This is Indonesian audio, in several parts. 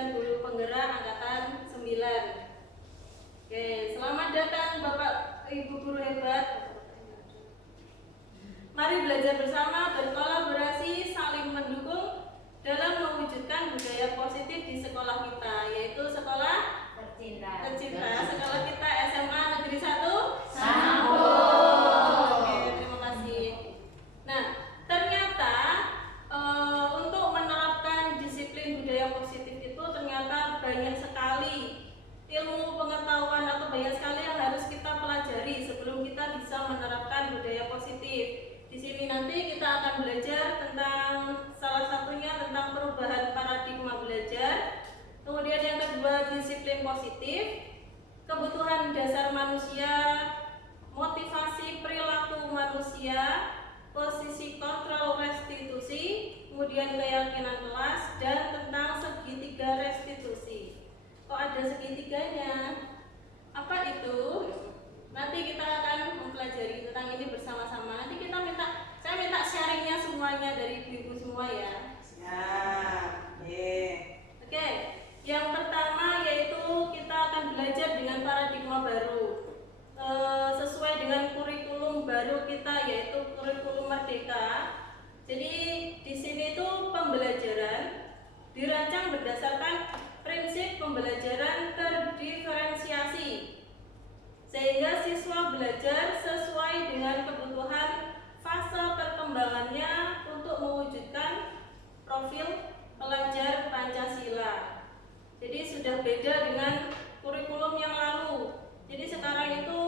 dan guru penggerak angkatan 9. Oke, selamat datang Bapak Ibu guru hebat. Mari belajar bersama, berkolaborasi, saling mendukung dalam mewujudkan budaya positif di sekolah kita, yaitu sekolah tercinta, sekolah kita SMA Negeri 1 Sambung. Oke, terima kasih. Nah, ternyata untuk menerapkan disiplin budaya positif itu ternyata banyak sekali ilmu pengetahuan atau banyak sekali yang harus kita pelajari sebelum kita bisa menerapkan budaya positif. Di sini nanti kita akan belajar tentang salah satunya tentang perubahan paradigma belajar. Kemudian yang kedua disiplin positif, kebutuhan dasar manusia, motivasi perilaku manusia, posisi kontrol restitusi, kemudian keyakinan kelas, dan tentang segitiga restitusi. Kok ada segitiganya? Apa itu? Nanti kita akan mempelajari tentang ini bersama-sama. Nanti saya minta sharingnya semuanya dari ibu-ibu semua ya. Siap. Oke. Yang pertama yaitu kita akan belajar dengan paradigma baru. Sesuai dengan kurikulum baru kita yaitu kurikulum Merdeka. Jadi di sini itu pembelajaran dirancang berdasarkan prinsip pembelajaran terdiferensiasi, sehingga siswa belajar sesuai dengan kebutuhan fase perkembangannya untuk mewujudkan profil pelajar Pancasila. Jadi sudah beda dengan kurikulum yang lalu. Jadi sekarang itu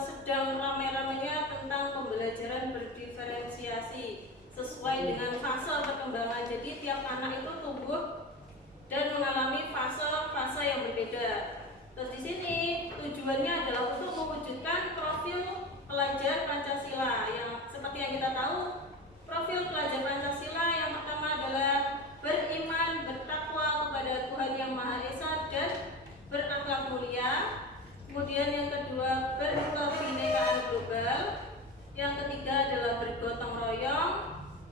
sedang ramai-ramainya tentang pembelajaran berdiferensiasi sesuai dengan fase perkembangan. Jadi tiap anak itu tumbuh dan mengalami fase-fase yang berbeda. Terus di sini tujuannya adalah untuk mewujudkan profil pelajar Pancasila yang seperti yang kita tahu, profil pelajar Pancasila yang pertama adalah beriman, bertakwa kepada Tuhan Yang Maha Esa dan berakhlak mulia. Kemudian yang kedua berkebinekaan global. Yang ketiga adalah bergotong royong.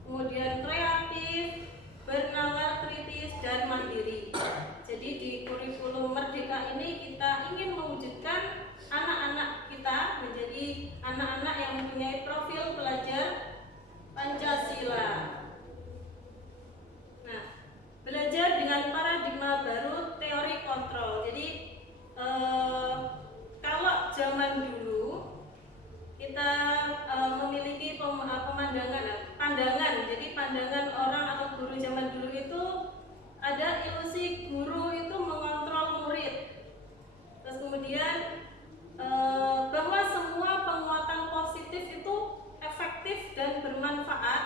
Kemudian kreatif, bernalar kritis dan mandiri. Jadi di kurikulum Merdeka ini kita ingin mewujudkan anak-anak kita menjadi anak-anak yang mempunyai profil pelajar Pancasila. Nah, belajar dengan paradigma baru teori kontrol. Jadi kalau zaman dulu kita memiliki pandangan. Jadi pandangan orang atau guru zaman dulu itu ada ilusi guru itu mengontrol murid. Terus kemudian bahwa semua penguatan positif itu efektif dan bermanfaat.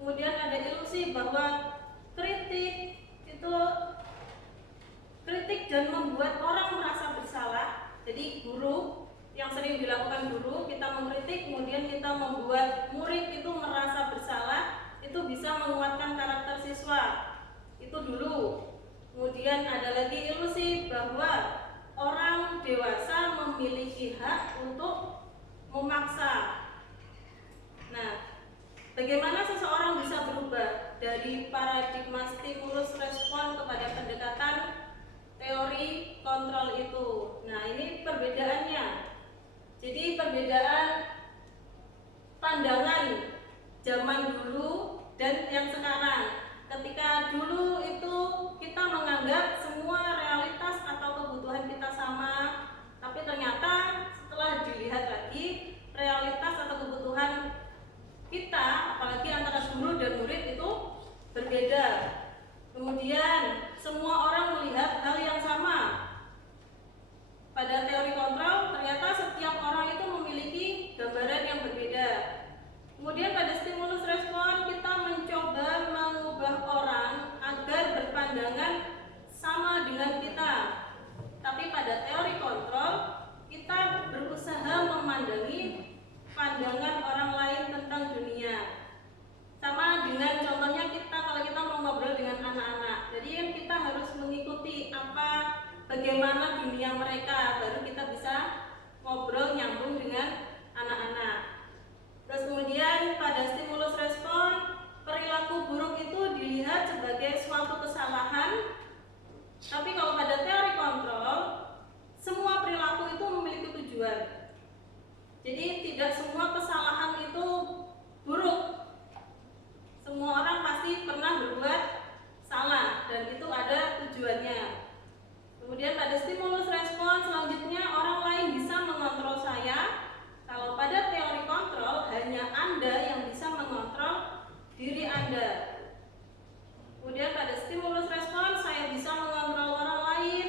Kemudian ada ilusi bahwa kritik dan membuat orang merasa bersalah. Jadi guru yang sering dilakukan guru, kita mengkritik, kemudian kita membuat murid itu merasa bersalah, itu bisa menguatkan karakter siswa. Itu dulu. Kemudian ada lagi ilusi bahwa orang dewasa memiliki hak untuk memaksa. Nah, bagaimana seseorang bisa berubah dari paradigma stimulus respon kepada pendekatan teori kontrol itu? Nah, ini perbedaannya. Jadi perbedaan pandangan zaman dulu dan yang sekarang. Ketika dulu itu kita menganggap semua realitas atau kebutuhan kita sama, tapi ternyata setelah dilihat lagi realitas atau kebutuhan kita, apalagi antara guru dan murid itu berbeda. Kemudian semua orang melihat hal yang sama. Pada teori tujuan. Jadi tidak semua kesalahan itu buruk. Semua orang pasti pernah berbuat salah dan itu ada tujuannya. Kemudian pada stimulus respon selanjutnya orang lain bisa mengontrol saya. Kalau pada teori kontrol hanya Anda yang bisa mengontrol diri Anda. Kemudian pada stimulus respon saya bisa mengontrol orang lain.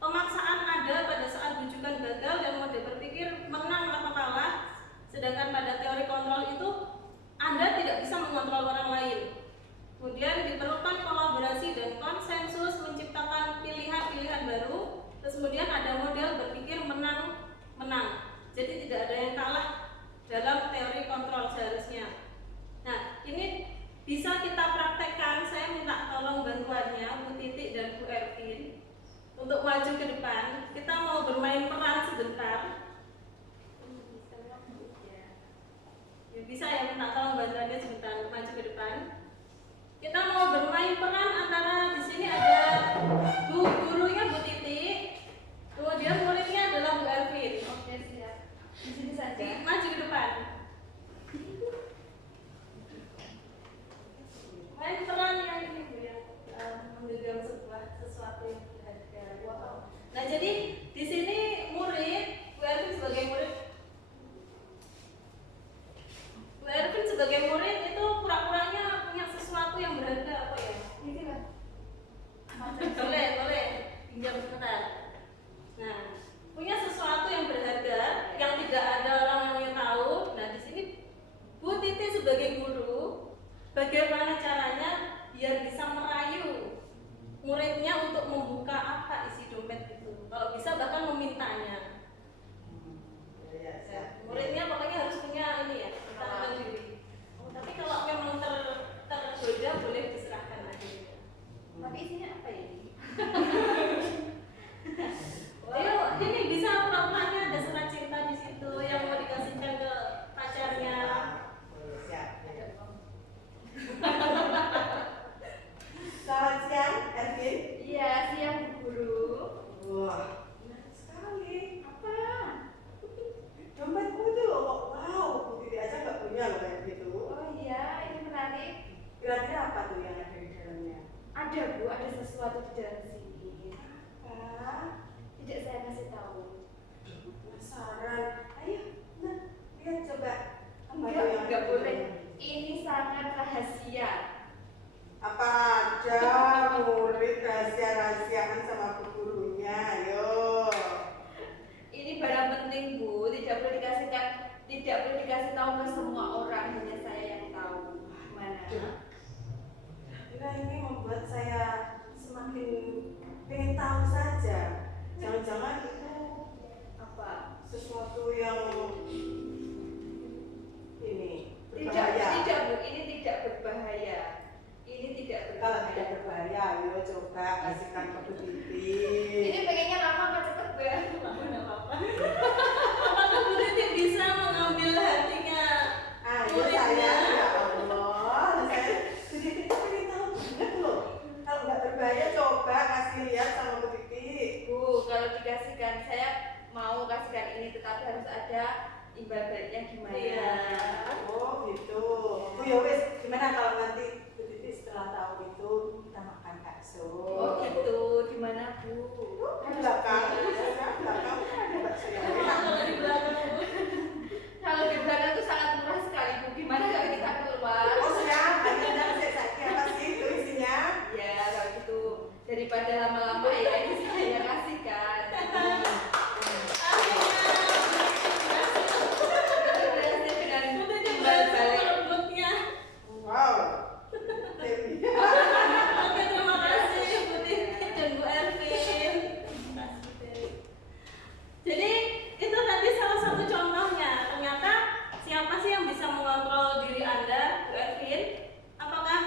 Pemaksaan ada pada saat rujukan gagal dan mode berpikir menang atau kalah. Sedangkan pada teori kontrol itu Anda tidak bisa mengontrol orang lain. Kemudian diperlukan kolaborasi dan konsensus menciptakan pilihan-pilihan baru. Terus kemudian ada model berpikir menang-menang. Jadi tidak ada yang kalah dalam teori kontrol seharusnya. Nah, ini bisa kita praktekkan. Saya minta tolong bantuannya Bu Titik dan Bu Ervin untuk maju ke depan. Kita mau bermain peran sebentar. Ya, bisa ya, minta tolong bantuannya sebentar untuk maju ke depan. Kita mau bermain peran antara di sini ada Bu gurunya Bu Titik, kemudian muridnya adalah Bu Ervin. Oke, siap. Di sini saja. Maju ke depan. Main peran yang ini Bu, yang menggenggam sesuatu yang berharga. Wow. Nah, jadi di sini murid, Bu Ervin sebagai murid, Bu Ervin sebagai murid itu pura-puranya punya sesuatu yang berharga apa ya? Ini kan. Boleh, pinjam sebentar. Nah, punya sesuatu yang berharga yang tidak ada orang yang tahu. Nah, di sini Bu Titi sebagai guru, bagaimana caranya biar bisa merayu muridnya untuk membuka apa isi dompet itu? Kalau bisa bahkan memintanya. Muridnya pokoknya harus punya ini ya, tahan diri. Tapi kalau memang tergoda boleh diserahkan akhirnya. Tapi isinya apa ini? Ayo, ini bisa pura-puranya ada surat cinta di situ yang mau dikasihkan ke pacarnya. Selamat siang, Ervin. Iya, siang Bu Guru. Wah, menarik sekali. Apa? Dompetku itu loh, wow, Bu Titi aja nggak punya loh kayak gitu. Oh iya, ini menarik. Kira-kira apa tuh yang ada di dalamnya? Ada Bu, ada sesuatu di dalam sini. Apa? Tidak saya kasih tahu. Penasaran. Ayo, nah, lihat coba. Apa tuh yang Enggak ada di boleh. dalamnya? Ini sangat rahasia. Apa aja murid rahasia-rahasiaan sama bu gurunya, ayo. Ini barang penting Bu, tidak perlu dikasih tahu ke semua orang, hanya saya yang tahu. Gimana? Kira ini membuat saya semakin pengen tahu saja. Jangan-jangan itu Apa? sesuatu yang ini Tidak, berbahaya. tidak Bu, ini tidak berbahaya. Ini tidak Kalau berbahaya. tidak berbahaya, ayo coba kasihkan ke Bu Titi. Ini pengennya lama apa cepet Bu? Tidak apa-apa. Apakah Bu Titi bisa mengambil hatinya Ayo muridnya? saya, ya Allah, saya Bu Titi itu pengen tahu banget loh. Kalau nggak berbahaya, coba kasih lihat sama Bu Titi. Bu, kalau dikasihkan, saya mau kasihkan ini, tetapi harus ada imbal baliknya gimana? Iya. Oh gitu. Bu ya wes, gimana kalau nanti Bu Titi setelah tahu itu kita makan bakso? Oh gitu, di mana Bu? Di belakang, saya belakang ada bakso yang enak. Kalau di belakang Bu. Kalau di belakang itu sangat murah sekali Bu. Gimana kalau kita keluar? Oh siap, ayo kita saya apa sih itu isinya? Ya kalau gitu daripada lama-lama ya ini saya kasihkan. Berhasil dengan Bu Titi imbal berhasil balik. merebutnya. Wow. Dewi. Oke, terima kasih Bu Titi dan Bu Ervin. Jadi itu tadi salah satu contohnya. Ternyata siapa sih yang bisa mengontrol diri Anda, Bu Ervin? Apakah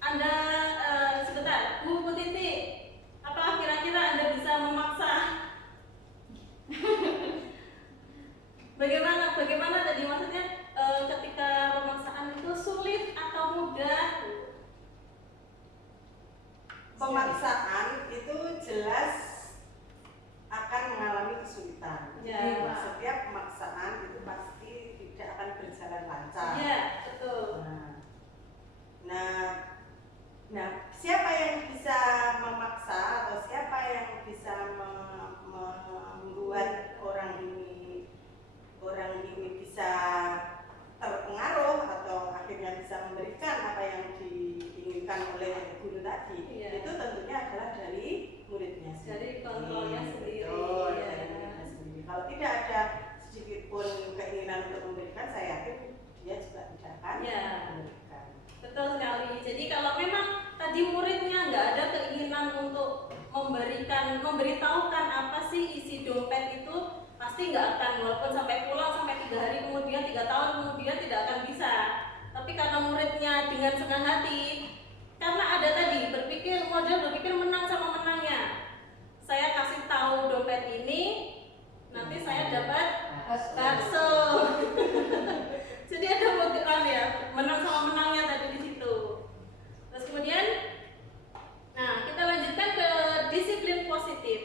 Anda sebentar, Bu Titi? Apakah kira-kira Anda bisa memaksa? Bagaimana tadi maksudnya ketika pemaksaan itu sulit atau mudah? Pemaksaan itu jelas akan mengalami kesulitan. Ya. pasti nggak akan, walaupun sampai pulang sampai 3 hari kemudian, 3 tahun kemudian tidak akan bisa. Tapi karena muridnya dengan senang hati, karena ada tadi model berpikir menang sama menangnya. Saya kasih tahu dompet ini, nanti saya dapat bakso. Jadi ada motivasi ya, menang sama menangnya tadi di situ. Terus kemudian, nah kita lanjutkan ke disiplin positif.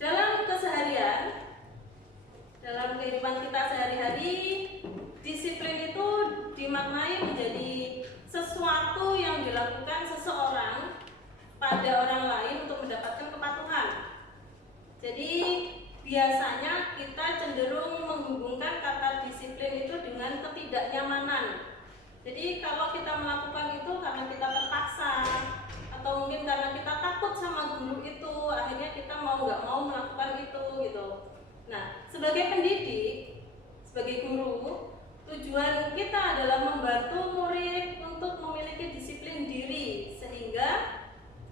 Dalam keseharian, dalam kehidupan kita sehari-hari, disiplin itu dimaknai menjadi sesuatu yang dilakukan seseorang pada orang lain untuk mendapatkan kepatuhan. Jadi biasanya kita cenderung menghubungkan kata disiplin itu dengan ketidaknyamanan. Jadi kalau kita melakukan itu karena kita terpaksa, atau mungkin karena kita takut sama guru itu, akhirnya kita mau nggak mau melakukan itu gitu. Nah, sebagai pendidik, sebagai guru, tujuan kita adalah membantu murid untuk memiliki disiplin diri sehingga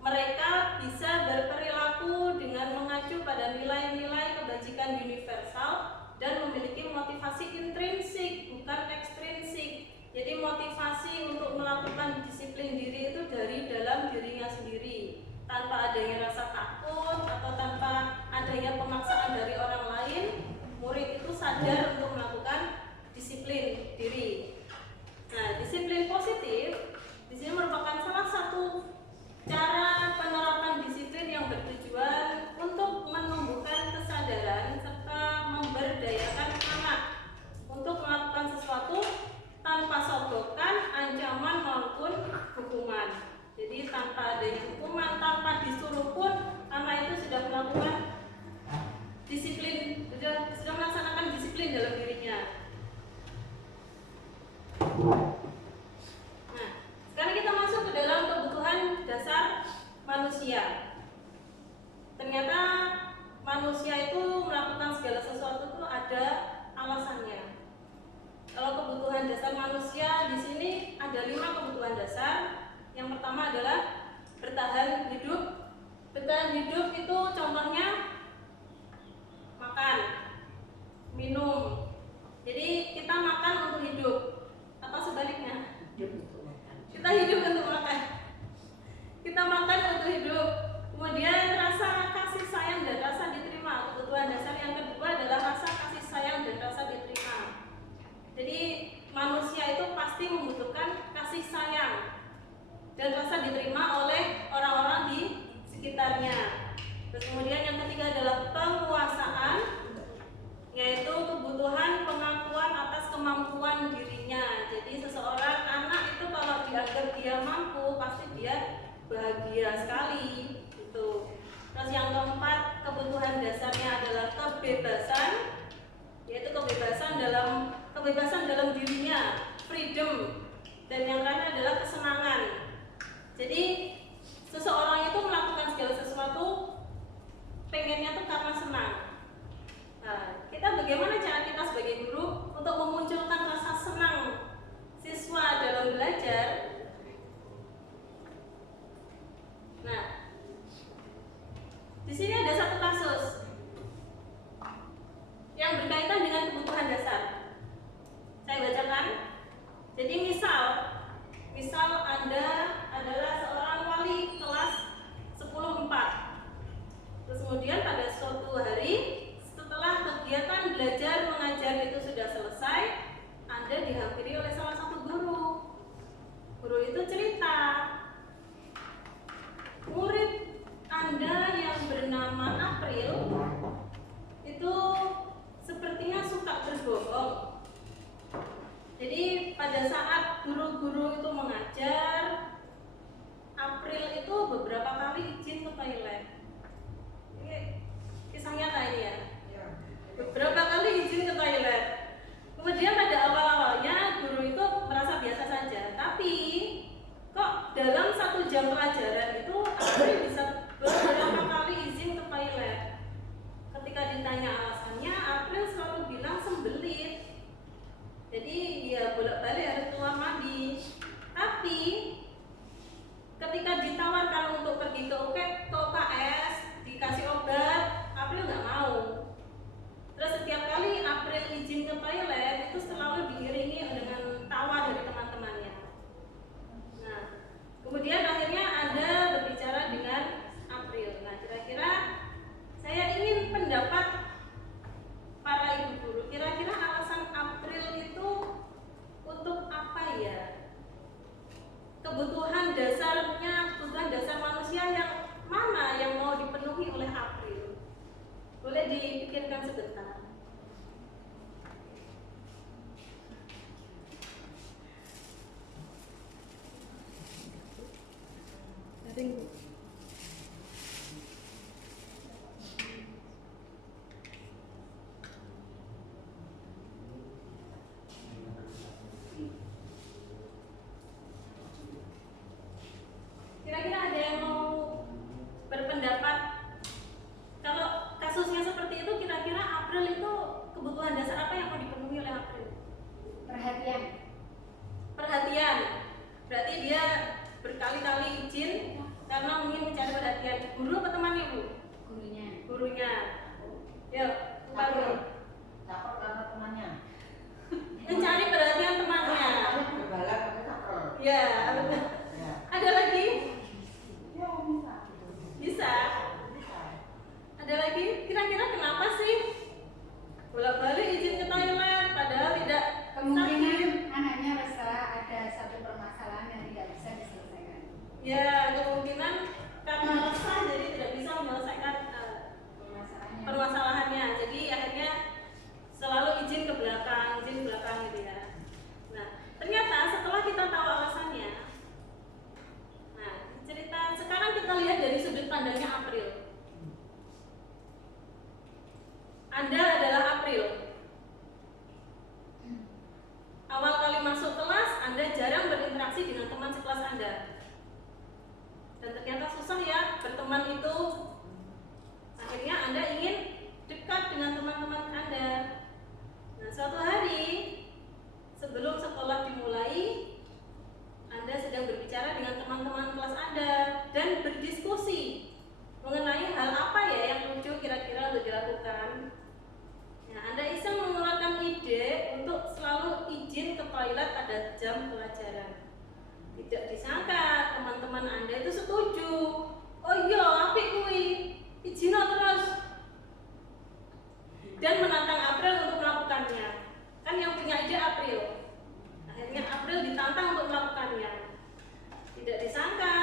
mereka bisa berperilaku dengan mengacu pada nilai-nilai kebajikan universal dan memiliki motivasi intrinsik bukan ekstrinsik. Jadi motivasi untuk melakukan disiplin diri itu dari dalam dirinya sendiri, tanpa adanya rasa takut atau tanpa adanya pemaksaan dari orang lain. Murid itu sadar untuk melakukan disiplin diri. Nah, disiplin positif di sini merupakan salah satu cara penerapan disiplin yang bertujuan untuk menumbuhkan kesadaran serta memberdayakan anak untuk melakukan sesuatu tanpa sogokan, ancaman maupun hukuman. Jadi tanpa adanya hukuman, tanpa disuruh pun anak itu sudah melakukan disiplin, sudah melaksanakan disiplin dalam dirinya. Nah, sekarang kita masuk ke dalam kebutuhan dasar manusia. Ternyata manusia itu melakukan segala sesuatu itu ada alasannya. Kalau kebutuhan dasar manusia di sini ada 5 kebutuhan dasar. Yang pertama adalah bertahan hidup. Bertahan hidup itu contohnya makan, minum. Jadi kita makan untuk hidup atau sebaliknya. Kita hidup untuk makan. Kita makan untuk hidup. Kemudian rasa kasih sayang dan rasa diterima. Kebutuhan dasar yang kedua adalah rasa kasih sayang dan rasa diterima. Jadi manusia itu pasti membutuhkan kasih sayang dan rasa diterima oleh orang-orang di sekitarnya. Terus kemudian yang ketiga adalah penguasaan, yaitu kebutuhan pengakuan atas kemampuan dirinya. Jadi seseorang anak itu kalau dianggap dia mampu, pasti dia bahagia sekali gitu. Terus yang keempat, kebutuhan dasarnya adalah kebebasan, yaitu kebebasan dalam dirinya, freedom. Dan yang lain adalah kesenangan. Jadi seseorang itu melakukan segala sesuatu pengennya tuh karena senang. Nah, bagaimana cara kita sebagai guru untuk memunculkan rasa senang siswa dalam belajar? Nah, di sini ada satu kasus yang berkaitan dengan kebutuhan dasar. Saya bacakan. Jadi misal Anda adalah seorang wali kelas 10-4. Terus kemudian pada suatu Boleh dipikirkan sebentar. Kira-kira ada yang mau berpendapat kalau kasusnya seperti itu, kira-kira April itu kebutuhan dasar apa yang mau dipenuhi oleh April? Perhatian. Perhatian. Berarti dia berkali-kali izin karena ingin mencari perhatian guru atau temannya, Bu? Gurunya. Gurunya. Yuk, April. Caper karena temannya. Mencari perhatian temannya. Berbalap pakai caper. Ya. Ya. Ada lagi? Ya bisa. Bisa. Bisa. Ada lagi? Kira-kira kenapa sih bolak-balik izin ke toilet padahal tidak Kemungkinan sakit? anaknya rasa ada satu permasalahan yang tidak bisa diselesaikan. Ya, kemungkinan karena resah jadi tidak bisa menyelesaikan Permasalahannya. permasalahannya. Jadi akhirnya selalu izin ke belakang gitu ya. Nah, ternyata setelah kita tahu alasannya, nah cerita sekarang kita lihat dari sudut pandangnya April. Anda adalah April. Awal kali masuk kelas, Anda jarang berinteraksi dengan teman sekelas Anda. Dan ternyata susah ya berteman itu. Akhirnya Anda ingin dekat dengan teman-teman Anda. Nah, suatu hari sebelum sekolah dimulai, Anda sedang berbicara dengan teman-teman kelas Anda dan berdiskusi mengenai hal apa ya yang lucu kira-kira untuk dilakukan. Nah, Anda iseng mengeluarkan ide untuk selalu izin ke toilet pada jam pelajaran. Tidak disangka teman-teman Anda itu setuju. Oh iya, apik kuwi. Izin terus. Dan menantang April untuk melakukannya. Kan yang punya ide April. Akhirnya April ditantang untuk melakukannya. Tidak disangka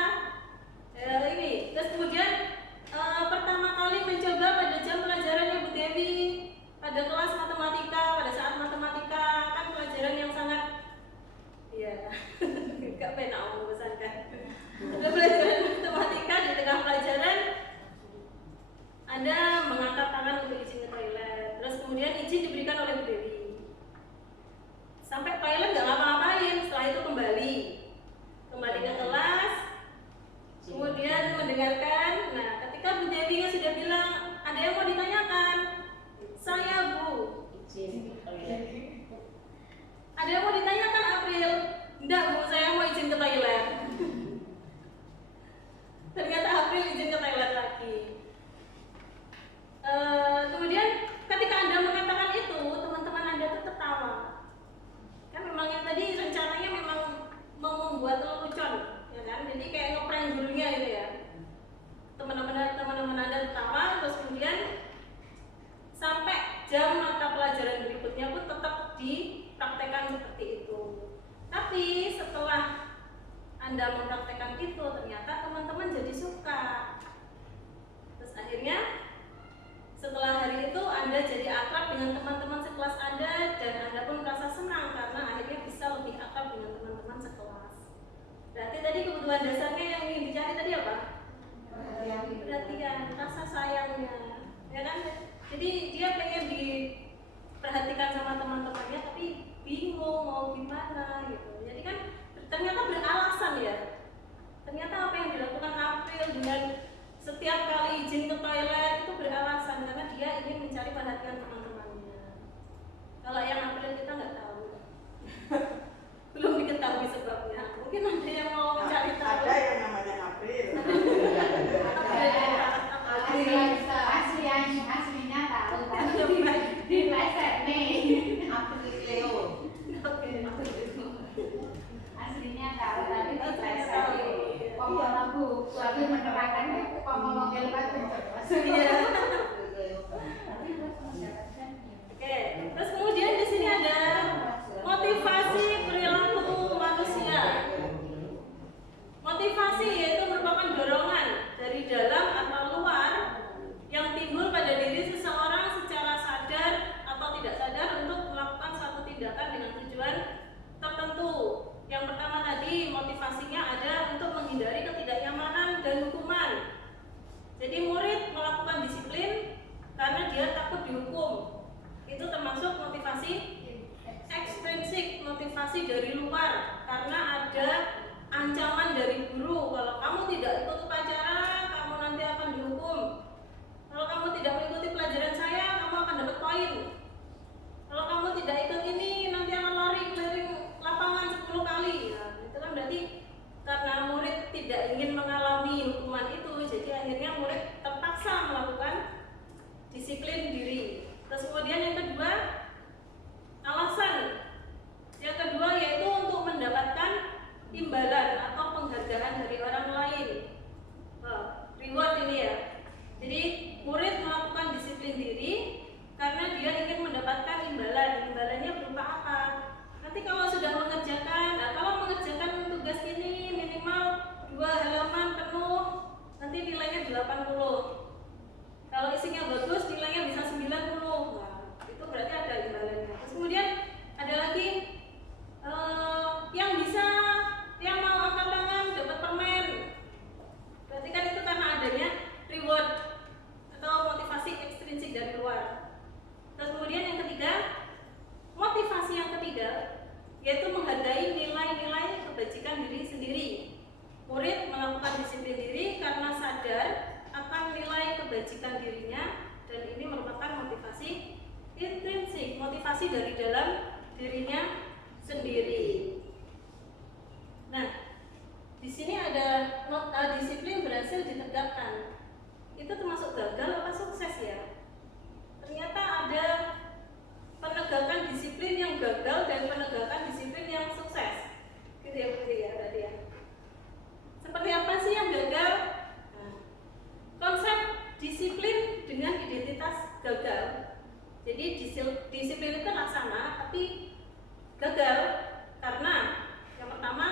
ini. Terus kemudian pertama kali mencoba pada jam pelajarannya Bu Dewi pada kelas matematika, pada saat matematika kan pelajaran yang sangat ya gak penak membosankan. Pada pelajaran matematika di tengah pelajaran Anda mengangkat tangan untuk izin ke toilet. Terus kemudian izin diberikan oleh Bu Dewi. Sampai toilet nggak ngapa-ngapain, setelah itu kembali ke kelas, kemudian mendengarkan. Nah, ketika Bu Dewi sudah bilang, ada yang mau ditanyakan? Saya Bu. Izin. Ada yang mau ditanyakan April? Enggak Bu, saya mau izin ke toilet. Ternyata April izin ke toilet lagi. Kemudian ketika Anda mengatakan itu, teman-teman Anda itu tertawa. Kan memang yang tadi rencananya memang mau membuat lelucon, ya kan? Jadi kayak ngeprank gurunya gitu ya. Teman-teman Anda tertawa, terus kemudian sampai jam mata pelajaran berikutnya pun tetap dipraktekkan seperti itu. Tapi setelah Anda mempraktekkan itu, ternyata teman-teman jadi suka. Terus akhirnya setelah hari itu Anda jadi akrab dengan teman-teman sekelas Anda dan Anda pun merasa senang karena akhirnya bisa lebih akrab dengan teman-teman sekelas. Berarti tadi kebutuhan dasarnya yang ingin dicari tadi apa? Perhatian, rasa sayangnya, ya kan? Jadi dia pengen diperhatikan sama teman-temannya tapi bingung mau gimana gitu. Jadi kan ternyata beralasan ya. Ternyata apa yang dilakukan April dengan setiap kali izin ke toilet itu beralasan karena dia ingin mencari perhatian teman-temannya. Kalau yang April kita nggak tahu, belum diketahui sebabnya. Mungkin ada yang mau mencari tahu. Ada yang namanya April. Aslinya tahu di leset nih. April Leo. Oke. Aslinya tahu tapi di leset. Tahu. Ngomong lagu menerangkan ngomong-ngomong lepas. Iya. disiplin diri. Terus kemudian yang kedua, alasan. Yang kedua yaitu untuk mendapatkan imbalan atau penghargaan dari orang lain. Reward ini ya. Jadi murid melakukan disiplin diri karena dia ingin mendapatkan imbalan. Imbalannya berupa apa? Nanti kalau sudah mengerjakan, kalau mengerjakan tugas ini minimal 2 halaman penuh, nanti nilainya 80. Kalau isinya bagus, nilainya bisa 90. Nah, itu berarti ada imbalannya. Terus kemudian ada lagi yang mau angkat tangan dapat permen. Berarti kan itu karena adanya reward atau motivasi ekstrinsik dari luar. Terus kemudian yang ketiga, motivasi yang ketiga yaitu menghargai nilai-nilai kebajikan diri sendiri. Murid melakukan disiplin diri karena sadar akan nilai kebajikan dirinya, dan ini merupakan motivasi intrinsik, motivasi dari dalam dirinya sendiri. Nah, di sini ada disiplin berhasil ditegakkan. Itu termasuk gagal apa sukses ya? Ternyata ada penegakan disiplin yang gagal dan penegakan disiplin yang sukses. Gitu ya, berarti ya. Seperti apa sih yang gagal? Nah, konsep disiplin dengan identitas gagal. Jadi disiplin itu laksana tapi gagal karena yang pertama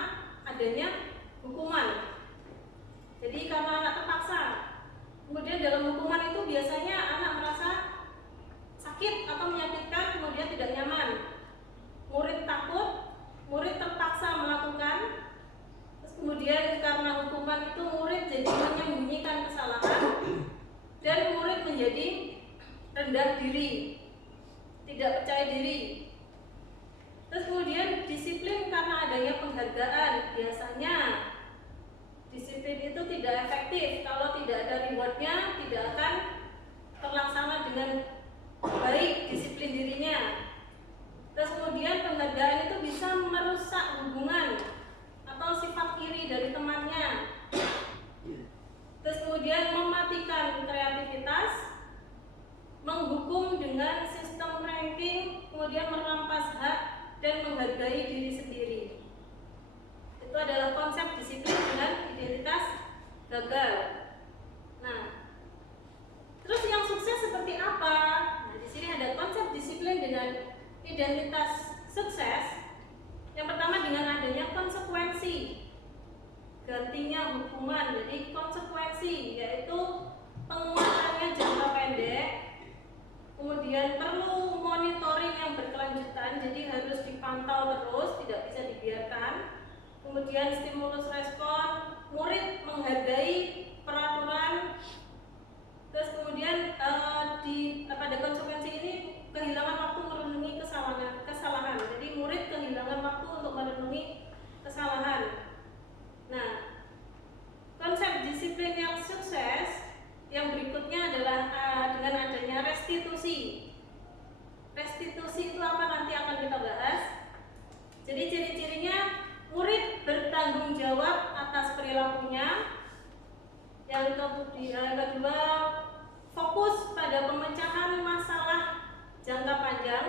adanya hukuman. Jadi karena anak terpaksa. Kemudian dalam hukuman itu biasanya anak merasa sakit atau menyakitkan, kemudian tidak nyaman. Murid takut, murid terpaksa melakukan. Terus kemudian karena hukuman itu murid jadi menyembunyikan kesalahan dan murid menjadi rendah diri, tidak percaya diri. Terus kemudian disiplin karena adanya penghargaan. Biasanya disiplin itu tidak efektif kalau tidak ada rewardnya, tidak akan terlaksana dengan baik disiplin dirinya. Terus kemudian penghargaan itu bisa merusak hubungan atau sifat iri dari temannya. Terus kemudian mematikan kreativitas, menghukum dengan sistem ranking, kemudian merampas hak dan menghargai diri sendiri. Itu adalah konsep disiplin dengan identitas gagal. Nah, terus yang sukses seperti apa? Nah, di sini ada konsep disiplin dengan identitas sukses. Yang pertama dengan adanya konsekuensi, gantinya hukuman. Jadi konsekuensi yaitu penguatannya jangka pendek. Kemudian perlu monitoring yang berkelanjutan, jadi harus dipantau terus, tidak bisa dibiarkan. Kemudian stimulus respon, murid menghargai peraturan. Terus kemudian pada konsekuensi ini kehilangan waktu merenungi kesalahan. Jadi murid kehilangan waktu untuk merenungi kesalahan. Nah, konsep disiplin yang sukses yang berikutnya adalah dengan adanya restitusi. Restitusi itu apa nanti akan kita bahas. Jadi ciri-cirinya murid bertanggung jawab atas perilakunya. Yang kedua, fokus pada pemecahan masalah jangka panjang.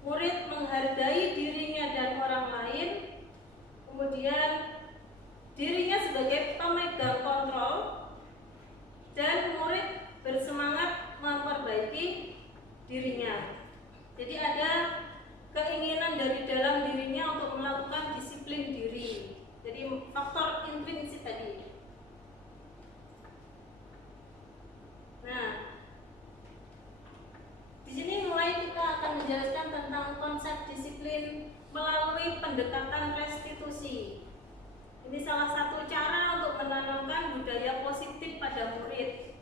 Murid menghargai dirinya dan orang lain. Kemudian dirinya sebagai pemegang kontrol. Dan murid bersemangat memperbaiki dirinya. Jadi ada keinginan dari dalam dirinya untuk melakukan disiplin diri. Jadi faktor intrinsik tadi. Nah, di sini mulai kita akan menjelaskan tentang konsep disiplin melalui pendekatan restitusi. Ini salah satu cara untuk menanamkan budaya positif pada murid.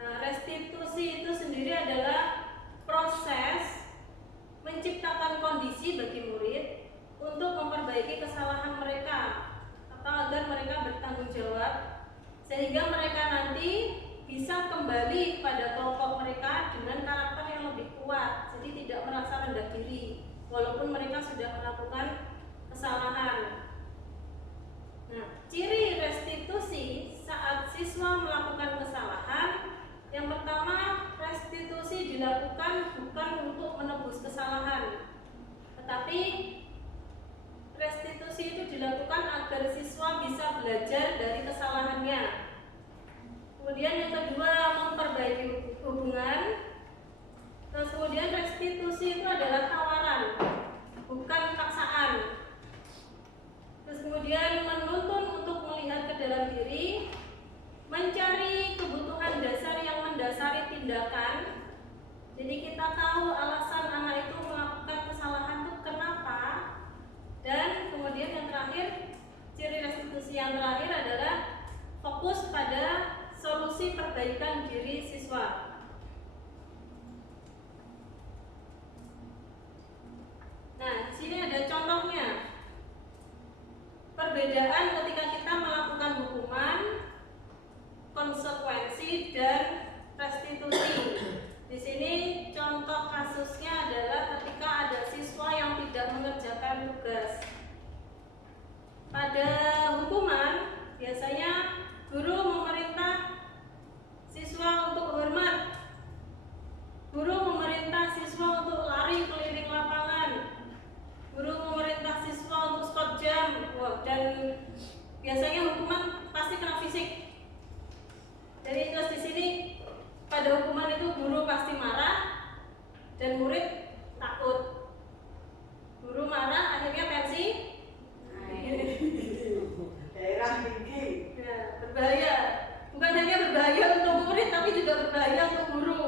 Nah, restitusi itu sendiri adalah proses menciptakan kondisi bagi murid untuk memperbaiki kesalahan mereka atau agar mereka bertanggung jawab sehingga mereka nanti bisa kembali pada kelompok mereka dengan karakter yang lebih kuat, jadi tidak merasa rendah diri walaupun mereka sudah melakukan kesalahan. Nah, ciri restitusi saat siswa melakukan kesalahan, yang pertama restitusi dilakukan bukan untuk menebus kesalahan, tetapi restitusi itu dilakukan agar siswa bisa belajar dari kesalahannya. Kemudian yang kedua, memperbaiki hubungan. Terus kemudian restitusi itu adalah tawaran, bukan paksaan. Terus kemudian menuntun untuk melihat ke dalam diri, mencari kebutuhan dasar yang mendasari tindakan. Jadi kita tahu alasan anak itu melakukan kesalahan itu kenapa. Dan kemudian yang terakhir, ciri restitusi yang terakhir adalah fokus pada solusi perbaikan diri siswa. Nah, di sini ada contohnya. Perbedaan ketika kita melakukan hukuman, konsekuensi, dan restitusi. Di sini contoh kasusnya adalah ketika ada siswa yang tidak mengerjakan tugas. Pada hukuman, biasanya guru memerintah siswa untuk hormat. Guru memerintah siswa untuk lari keliling lapangan. Guru memerintah siswa untuk skot jam. Dan biasanya hukuman pasti kena fisik. Jadi terus di sini pada hukuman itu guru pasti marah dan murid takut. Guru marah akhirnya pensi. Daerah tinggi. Ya, berbahaya. Bukan hanya berbahaya untuk murid tapi juga berbahaya untuk guru.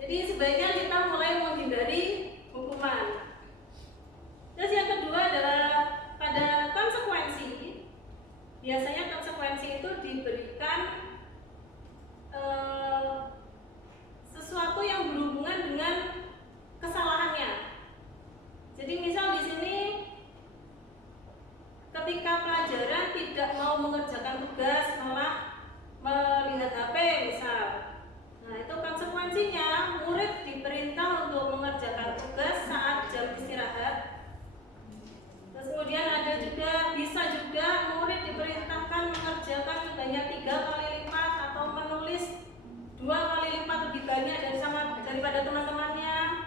Jadi sebaiknya kita mulai menghindari hukuman. Terus yang kedua adalah pada konsekuensi. Biasanya konsekuensi itu diberikan sesuatu yang berhubungan dengan kesalahannya. Jadi misal di sini ketika pelajaran tidak mau mengerjakan tugas malah melihat HP misal. Nah, itu konsekuensinya murid diperintah untuk mengerjakan tugas saat jam istirahat. Terus kemudian ada juga bisa juga murid diperintahkan mengerjakan sebanyak 3 kali lipat atau menulis 2 kali lipat lebih banyak daripada teman-temannya.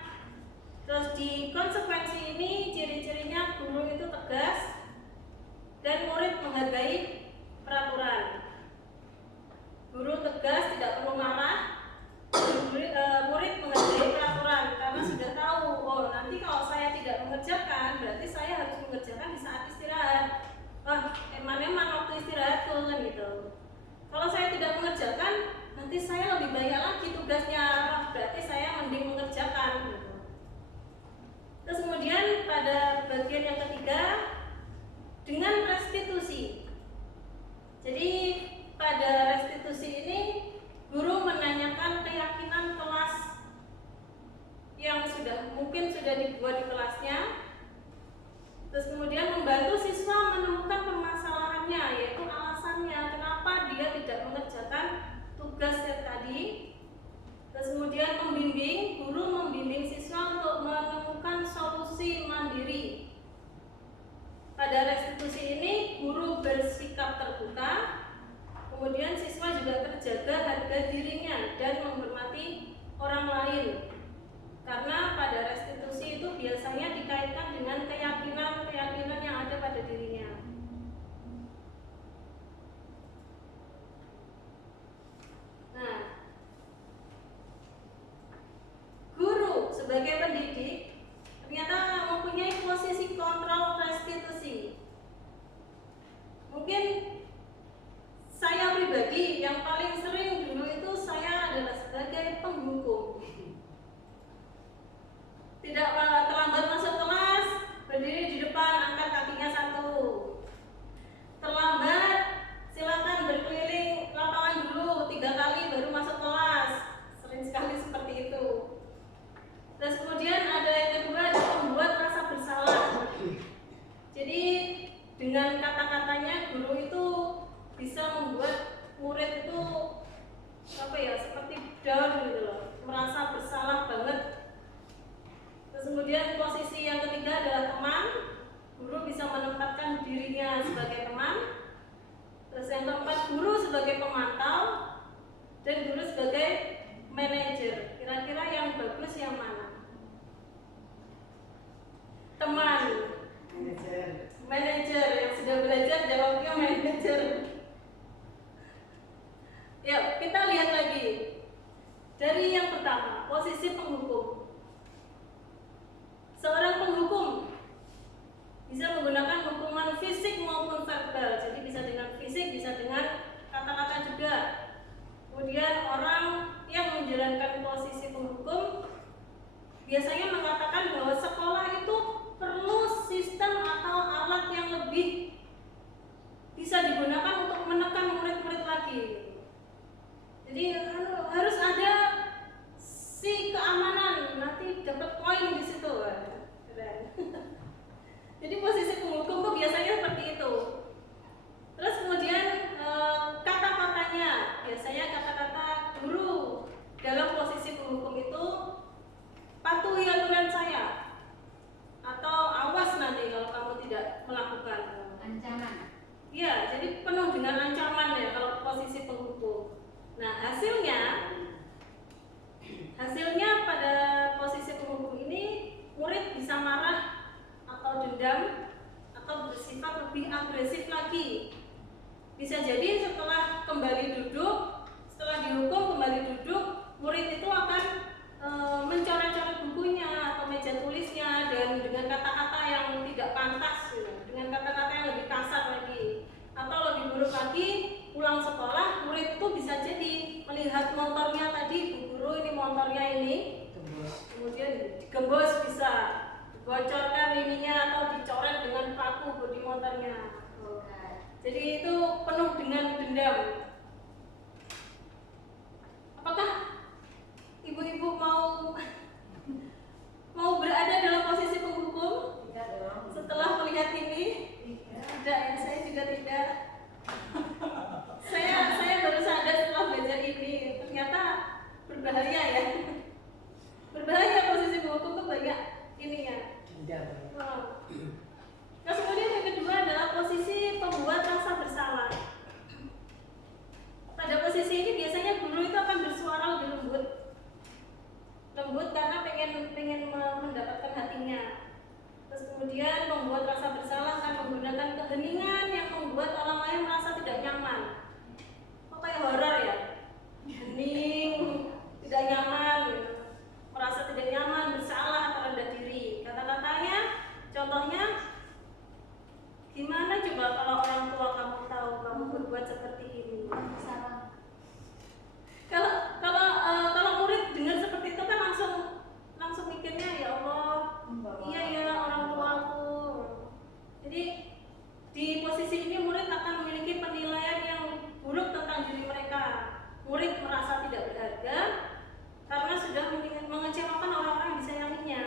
Terus di konsekuensi ini ciri-cirinya guru itu tegas dan murid menghargai peraturan. Guru tegas, tidak perlu marah. Murid menghargai peraturan karena sudah tahu, oh nanti kalau saya tidak mengerjakan berarti saya harus mengerjakan di saat istirahat. Eman-eman waktu istirahat tuh kan gitu. Kalau saya tidak mengerjakan, nanti saya lebih banyak lagi tugasnya, berarti saya mending mengerjakan gitu. Terus kemudian pada bagian yang ketiga dengan restitusi. Jadi pada restitusi ini guru menanyakan keyakinan kelas yang mungkin sudah dibuat di kelasnya. Terus kemudian membantu siswa menemukan permasalahannya, yaitu alasannya kenapa dia tidak mengerjakan tugas yang tadi. Terus kemudian guru membimbing siswa untuk menemukan solusi mandiri. Pada restitusi ini guru bersikap terbuka. Kemudian siswa juga terjaga harga dirinya dan menghormati orang lain. Karena pada restitusi itu biasanya dikaitkan dengan keyakinan yang ada pada dirinya. Nah, guru sebagai pendidik ternyata mempunyai posisi kontrol restitusi. Mungkin saya pribadi yang paling sering dulu itu saya adalah sebagai penghukum. Tidak terlambat masuk kelas, berdiri di depan, angkat kakinya 1. Terlambat, silakan berkeliling lapangan dulu 3 kali baru masuk kelas. Sering sekali seperti itu. Terus kemudian ada yang kedua, ada membuat rasa bersalah. Jadi dengan kata-katanya guru itu bisa membuat murid itu seperti down gitu loh, merasa bersalah banget. Terus kemudian posisi yang ketiga adalah teman. Guru bisa menempatkan dirinya sebagai teman. Terus yang keempat, guru sebagai pemantau dan guru sebagai manajer. posisi yang mana? Teman, manajer yang sudah belajar jawabnya manajer. Yuk, kita lihat lagi. Dari yang pertama, posisi penghukum. Seorang penghukum bisa menggunakan hukuman fisik maupun verbal. Jadi bisa dengan fisik, bisa dengan kata-kata juga. Kemudian orang yang menjalankan posisi penghukum biasanya mengatakan bahwa sekolah itu perlu sistem atau alat yang lebih bisa digunakan untuk menekan murid-murid lagi. Jadi harus ada si keamanan, nanti dapat poin di situ. Keren. Jadi posisi penghukum tuh biasanya seperti itu. Terus kemudian kata-katanya, biasanya kata-kata guru dalam posisi penghukum itu patuhi aturan saya, atau awas nanti kalau kamu tidak melakukan. Ancaman. Ya, jadi penuh dengan ancaman ya kalau posisi penghukum. Nah, hasilnya pada posisi penghukum ini murid bisa marah atau dendam atau bersifat lebih agresif lagi. Bisa jadi setelah kembali duduk, setelah dihukum kembali duduk, murid itu akan mencoret-coret bukunya atau meja tulisnya dan dengan kata-kata yang tidak pantas, dengan kata-kata yang lebih kasar lagi. Atau lebih buruk lagi, pulang sekolah murid itu bisa jadi melihat motornya tadi, bu guru ini motornya ini, kemudian digembos, bisa dibocorkan ininya atau dicoret dengan paku bodi motornya. Jadi itu penuh dengan dendam. Apakah ibu-ibu mau berada dalam posisi penghukum setelah melihat ini? Tidak ya, saya juga tidak. Saya baru sadar setelah belajar ini, ternyata berbahaya ya. Berbahaya posisi penghukum tuh banyak ininya. Nah, kemudian yang kedua adalah posisi pembuat rasa bersalah. Pada posisi ini biasanya guru itu akan bersuara lebih lembut karena pengen mendapatkan hatinya. Terus kemudian membuat rasa bersalah akan menggunakan keheningan yang membuat orang lain merasa tidak nyaman. Kok kayak horor ya? Hening, tidak nyaman, merasa tidak nyaman, bersalah atau rendah diri. Kata-katanya, contohnya, gimana coba kalau orang tua kamu tahu kamu berbuat seperti ini? Kalau murid dengar seperti itu kan langsung mikirnya, ya Allah, iya ya orang tuaku. Jadi di posisi ini murid akan memiliki penilaian yang buruk tentang diri mereka. Murid merasa tidak berharga karena sudah mengecewakan orang-orang yang disayanginya.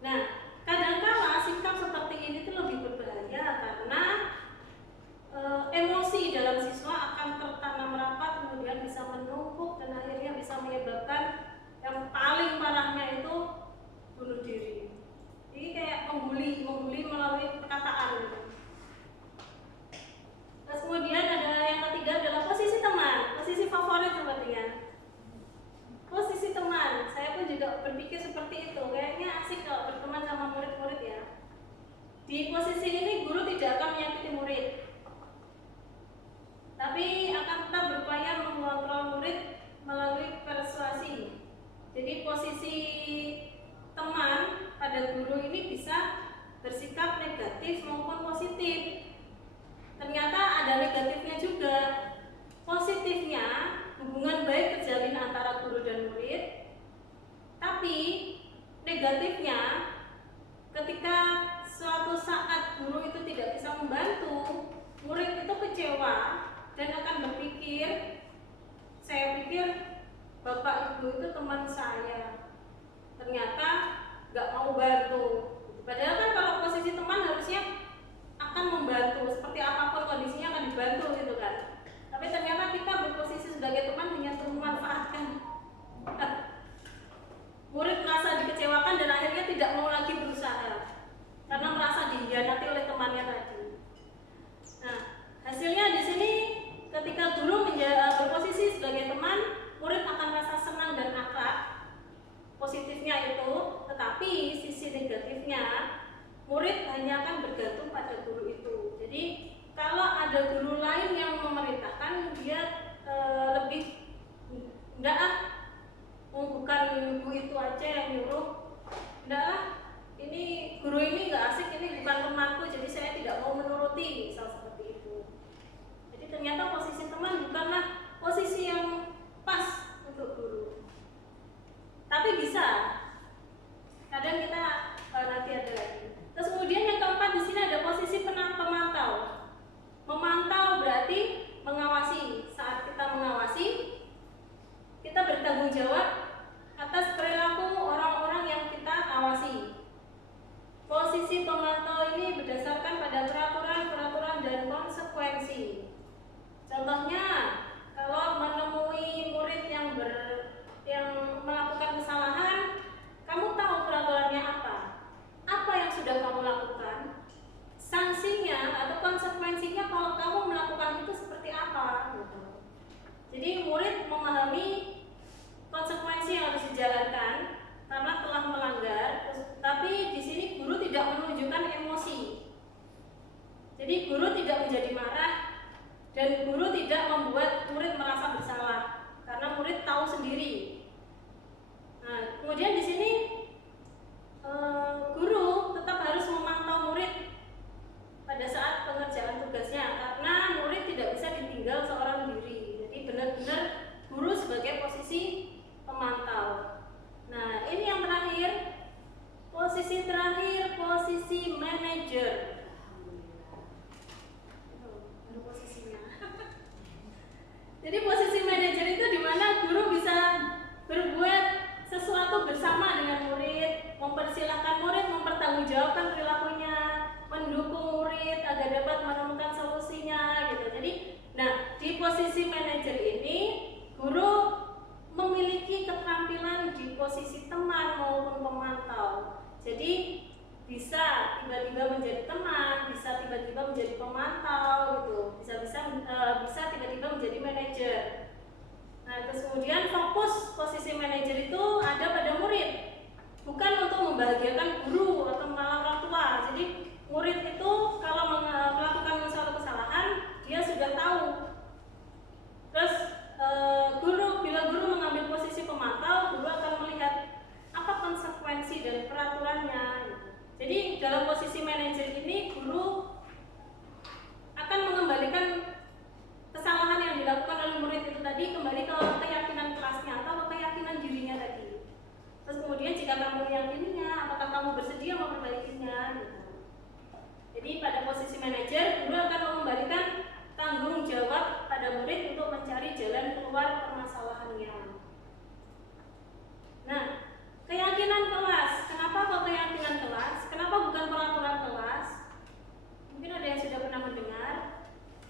Nah, kadang-kala sikap seperti ini tuh lebih berbahaya karena emosi dalam siswa akan tertanam rapat, kemudian bisa menumpuk dan akhirnya bisa menyebabkan yang paling parahnya itu bunuh diri. Jadi kayak membuli melalui perkataan gitu. Terus kemudian ada yang ketiga adalah posisi teman, posisi favorit sepertinya. Posisi teman, saya pun juga berpikir seperti itu. Kayaknya asik kalau berteman sama murid-murid ya. Di posisi ini guru tidak akan menyakiti murid, tapi akan tetap berupaya mengontrol murid melalui persuasi. Jadi posisi teman pada guru ini bisa bersikap negatif maupun positif. Ternyata ada negatifnya juga. Positifnya, hubungan baik terjalin antara guru dan murid. Tapi negatifnya, ketika suatu saat guru itu tidak bisa membantu, murid itu kecewa dan akan berpikir, saya pikir bapak ibu itu teman saya, ternyata nggak mau bantu. Padahal kan kalau posisi teman harusnya akan membantu, seperti apapun kondisinya akan dibantu gitu kan. Tapi ternyata kita berposisi sebagai teman hanya untuk memanfaatkan. Murid merasa dikecewakan dan akhirnya tidak mau lagi berusaha karena merasa dihianati oleh temannya tadi. Nah, hasilnya di sini ketika guru berposisi sebagai teman, murid akan merasa senang dan akrab, positif cuman ibu itu aja yang nyuruh. Enggak lah, ini guru ini nggak asik, ini bukan temanku, jadi saya tidak mau menuruti, misal seperti itu. Jadi ternyata posisi teman bukanlah posisi yang pas untuk guru. Tapi bisa. Kadang kita nanti ada lagi. Terus kemudian yang keempat di sini ada posisi pemantau. Memantau berarti mengawasi. Saat kita mengawasi, kita bertanggung jawab atas perilaku orang-orang yang kita awasi. Posisi pemantau ini berdasarkan pada peraturan-peraturan dan konsekuensi. Contohnya, kalau menemui murid yang melakukan kesalahan, kamu tahu peraturannya apa? Apa yang sudah kamu lakukan? Sanksinya atau konsekuensinya kalau kamu melakukan itu seperti apa? Jadi murid memahami konsekuensi yang harus dijalankan karena telah melanggar. Tapi di sini guru tidak menunjukkan emosi. Jadi guru tidak menjadi marah dan guru tidak membuat murid merasa bersalah karena murid tahu sendiri. Nah, kemudian di sini guru tetap harus memantau murid pada saat pengerjaan tugasnya karena murid tidak bisa ditinggal seorang diri. Jadi benar-benar guru sebagai posisi pemantau. Nah, ini yang terakhir, posisi terakhir, posisi manajer. Posisinya. Jadi posisi manajer itu di mana guru bisa berbuat sesuatu bersama dengan murid, mempersilahkan murid mempertanggungjawabkan perilakunya, mendukung murid agar dapat menemukan solusinya gitu. Jadi, nah di posisi manajer ini guru memiliki keterampilan di posisi teman maupun pemantau. Jadi bisa tiba-tiba menjadi teman, bisa tiba-tiba menjadi pemantau gitu, bisa tiba-tiba menjadi manajer. Nah, terus kemudian fokus posisi manajer itu ada pada murid, bukan untuk membahagiakan guru atau malah orang tua. Jadi murid itu kalau melakukan suatu kesalahan, dia sudah tahu. Terus bila guru mengambil posisi pemantau, guru akan melihat apa konsekuensi dan peraturannya. Jadi dalam posisi manajer ini, guru akan mengembalikan kesalahan yang dilakukan oleh murid itu tadi kembali ke keyakinan kelasnya atau keyakinan dirinya tadi. Terus kemudian jika kamu meyakininya, apakah kamu bersedia memperbaikinya? Gitu. Jadi pada posisi manajer, guru akan mengembalikan tanggung jawab pada murid untuk mencari jalan keluar permasalahannya. Nah, keyakinan kelas. Kenapa kok keyakinan kelas? Kenapa bukan peraturan kelas? Mungkin ada yang sudah pernah mendengar.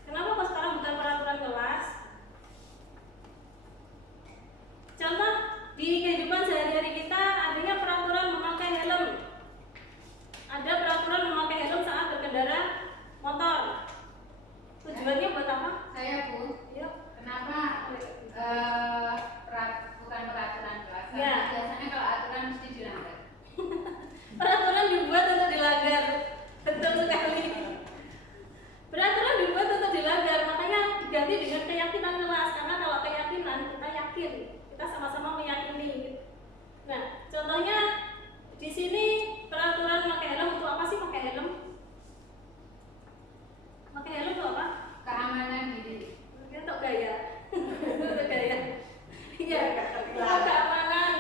Kenapa kok sekarang bukan peraturan kelas? Contoh di kehidupan sehari-hari kita adanya peraturan memakai helm. Ada peraturan memakai helm saat berkendara motor. Tujuannya buat apa? Saya Bu, Yuk. kenapa bukan peraturan kelas? Ya. Karena biasanya kalau aturan mesti dilanggar. Peraturan dibuat untuk dilanggar. Betul sekali. Peraturan dibuat untuk dilanggar, makanya diganti dengan keyakinan kelas. Karena kalau keyakinan kita yakin, kita sama-sama meyakini. Nah, contohnya di sini peraturan pakai helm untuk apa sih pakai helm? Pakai helm untuk apa? Keamanan diri. Untuk gaya. Untuk gaya. Iya, untuk keamanan.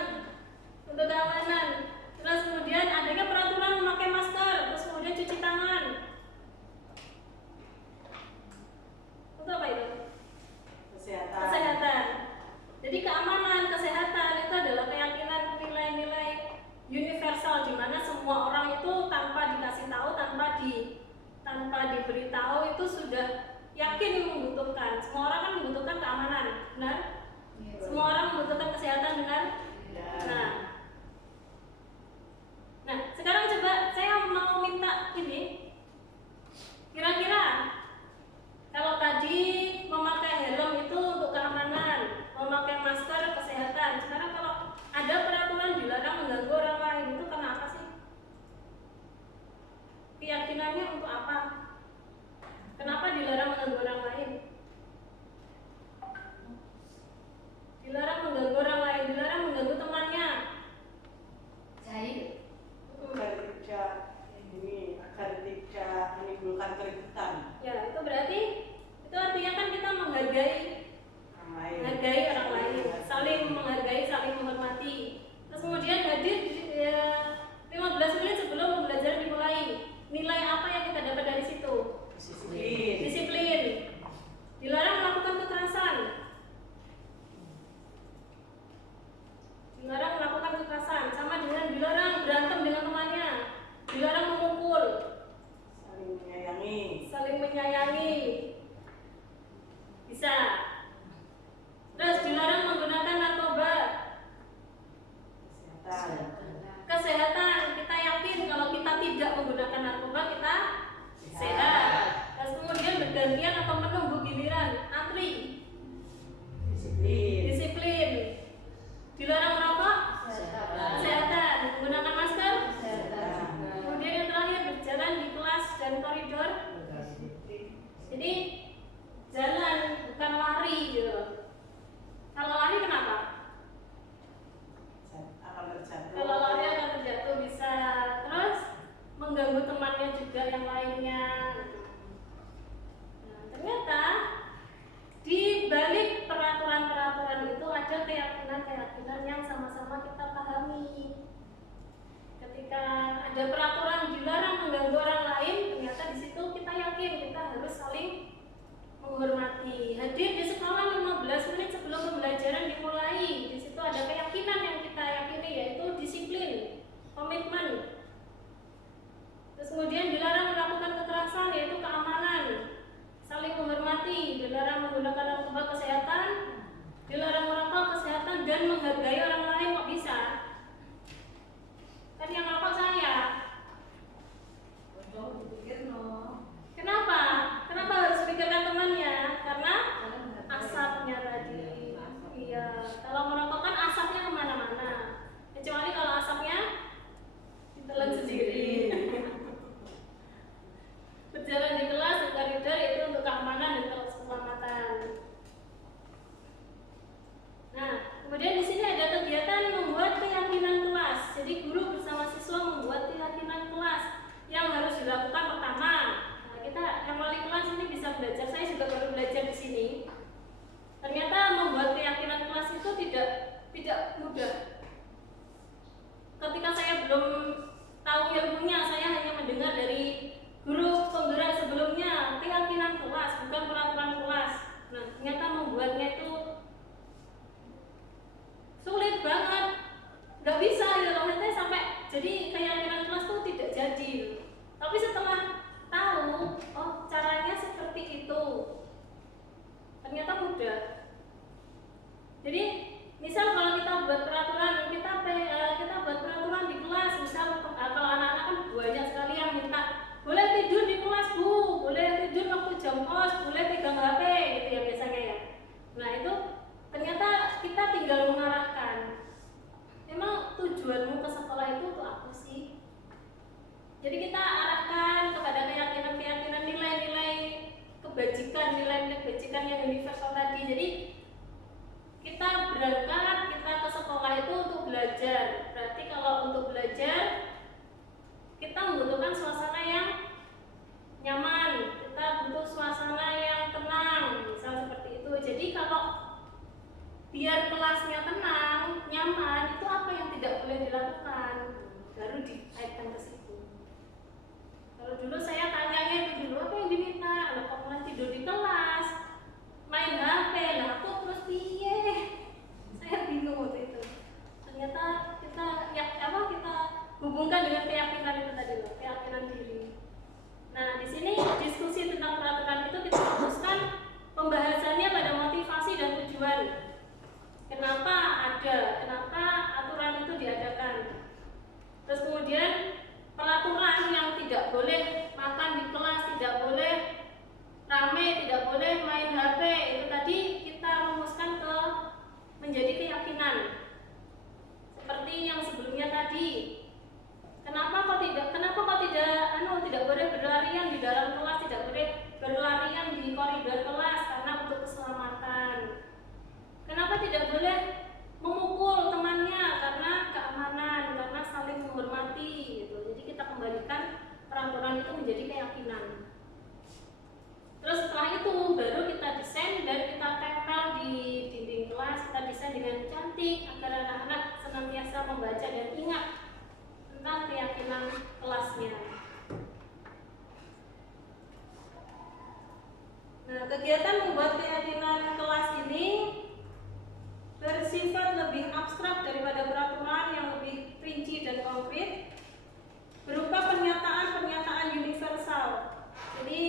belajar. Berarti kalau untuk belajar kita membutuhkan suasana yang nyaman, kita butuh suasana yang tenang, misal seperti itu. Jadi kalau biar kelasnya tenang, nyaman, itu apa yang tidak boleh dilakukan? Baru dikaitkan ke situ. Kalau dulu saya tanyanya itu dulu, apa yang diminta? Lah kok malah tidur di kelas, main HP, lah aku terus piye? Saya bingung waktu itu. Ternyata kita kita hubungkan dengan keyakinan itu tadi loh, keyakinan diri. Nah, di sini diskusi tentang peraturan itu kita fokuskan pembahasannya pada motivasi dan tujuan. Kenapa aturan itu diadakan? Terus kemudian peraturan yang tidak boleh makan di kelas, tidak boleh rame, tidak boleh main HP, itu tadi kita rumuskan ke menjadi keyakinan. Seperti yang sebelumnya tadi. Kenapa kok tidak boleh berlarian di dalam kelas, tidak boleh berlarian di koridor kelas karena untuk keselamatan. Kenapa tidak boleh memukul temannya karena keamanan, karena saling menghormati gitu. Jadi kita kembalikan peraturan itu menjadi keyakinan. Terus setelah itu baru kita desain dan kita tempel di dinding kelas, kita desain dengan cantik agar anak-anak senantiasa membaca dan ingat tentang keyakinan kelasnya. Nah, kegiatan membuat keyakinan kelas ini bersifat lebih abstrak daripada peraturan yang lebih rinci dan konkret, berupa pernyataan-pernyataan universal. Jadi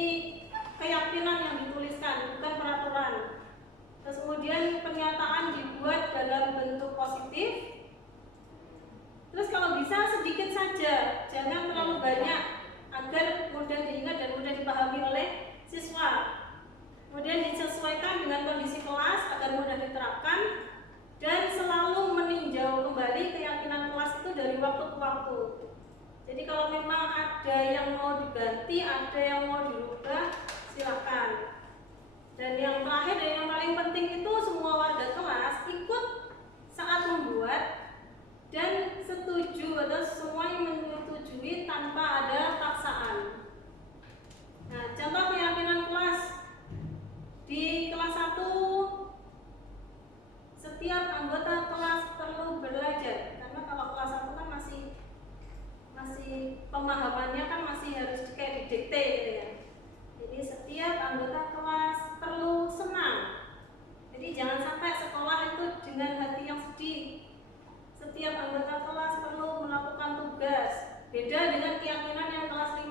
keyakinan yang dituliskan, bukan peraturan. Terus kemudian pernyataan dibuat dalam bentuk positif. Terus kalau bisa sedikit saja, jangan terlalu banyak agar mudah diingat dan mudah dipahami oleh siswa. Kemudian disesuaikan dengan kondisi kelas agar mudah diterapkan dan selalu meninjau kembali keyakinan kelas itu dari waktu ke waktu. Jadi kalau memang ada yang mau diganti, ada yang mau dirubah, silakan. Dan yang terakhir dan yang paling penting itu semua warga kelas ikut saat membuat dan setuju atau semua yang menyetujui tanpa ada paksaan. Nah, contoh keyakinan kelas di kelas 1, setiap anggota kelas perlu belajar, karena kalau kelas 1 kan masih pemahamannya kan masih harus kayak didikte gitu ya. Jadi setiap anggota kelas perlu senang. Jadi jangan sampai sekolah itu dengan hati yang sedih. Setiap anggota kelas perlu melakukan tugas. Beda dengan keyakinan yang kelas 5.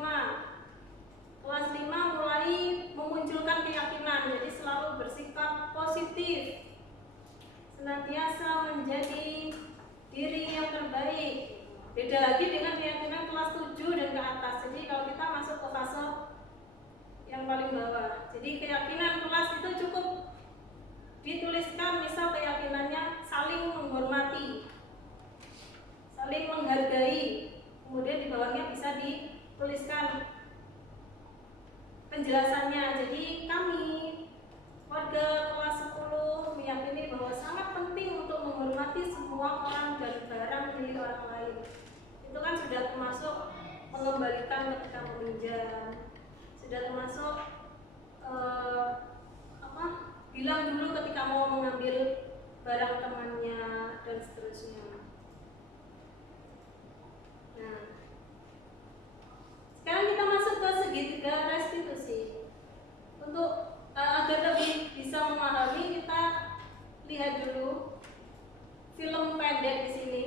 Kelas 5 mulai memunculkan keyakinan, jadi selalu bersikap positif, senantiasa menjadi diri yang terbaik. Beda lagi dengan keyakinan kelas 7 dan ke atas. Jadi kalau kita masuk ke fase yang paling bawah, jadi keyakinan kelas itu cukup dituliskan, misal keyakinannya saling menghormati, saling menghargai. Kemudian di bawahnya bisa dituliskan penjelasannya. Jadi kami warga kelas 10 meyakini bahwa sangat penting untuk menghormati semua orang dan barang milik orang lain. Itu kan sudah termasuk mengembalikan ketika meminjam, sudah termasuk bilang dulu ketika mau mengambil barang temannya dan seterusnya. Nah, sekarang kita masuk ke segitiga restitusi. Untuk agar lebih bisa memahami, kita lihat dulu film pendek di sini.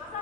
Masa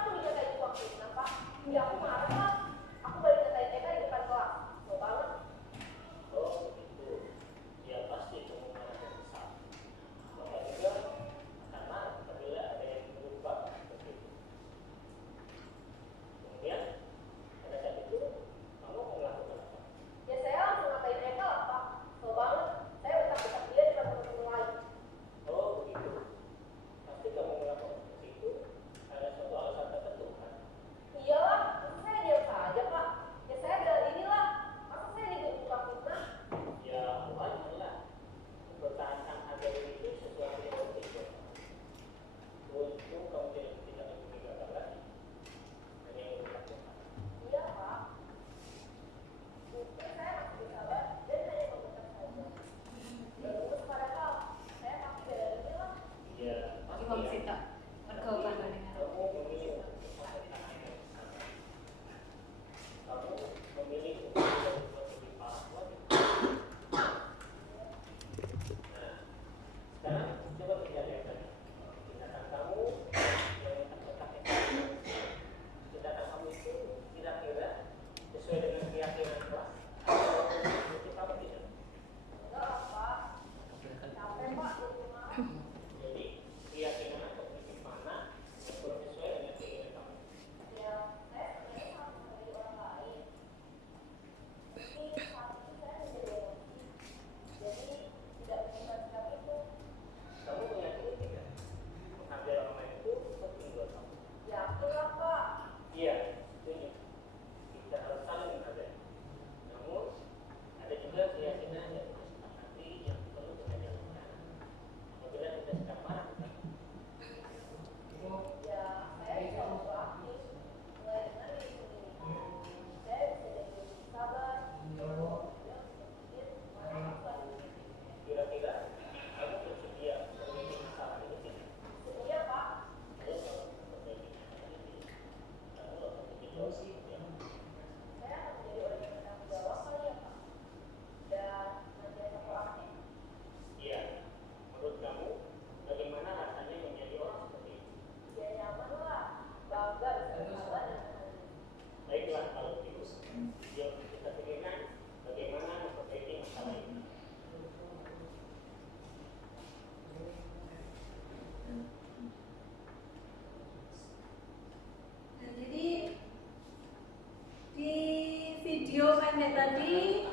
video pendek tadi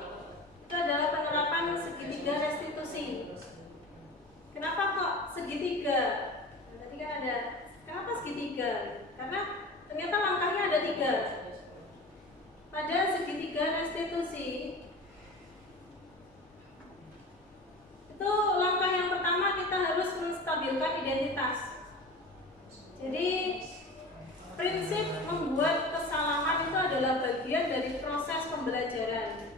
itu adalah penerapan segitiga restitusi. Kenapa kok segitiga? Nah, tadi kan ada, kenapa segitiga? Karena ternyata langkahnya ada 3. Pada segitiga restitusi itu langkah yang pertama kita harus menstabilkan identitas. Jadi prinsip membuat kesalahan itu adalah bagian dari proses pembelajaran.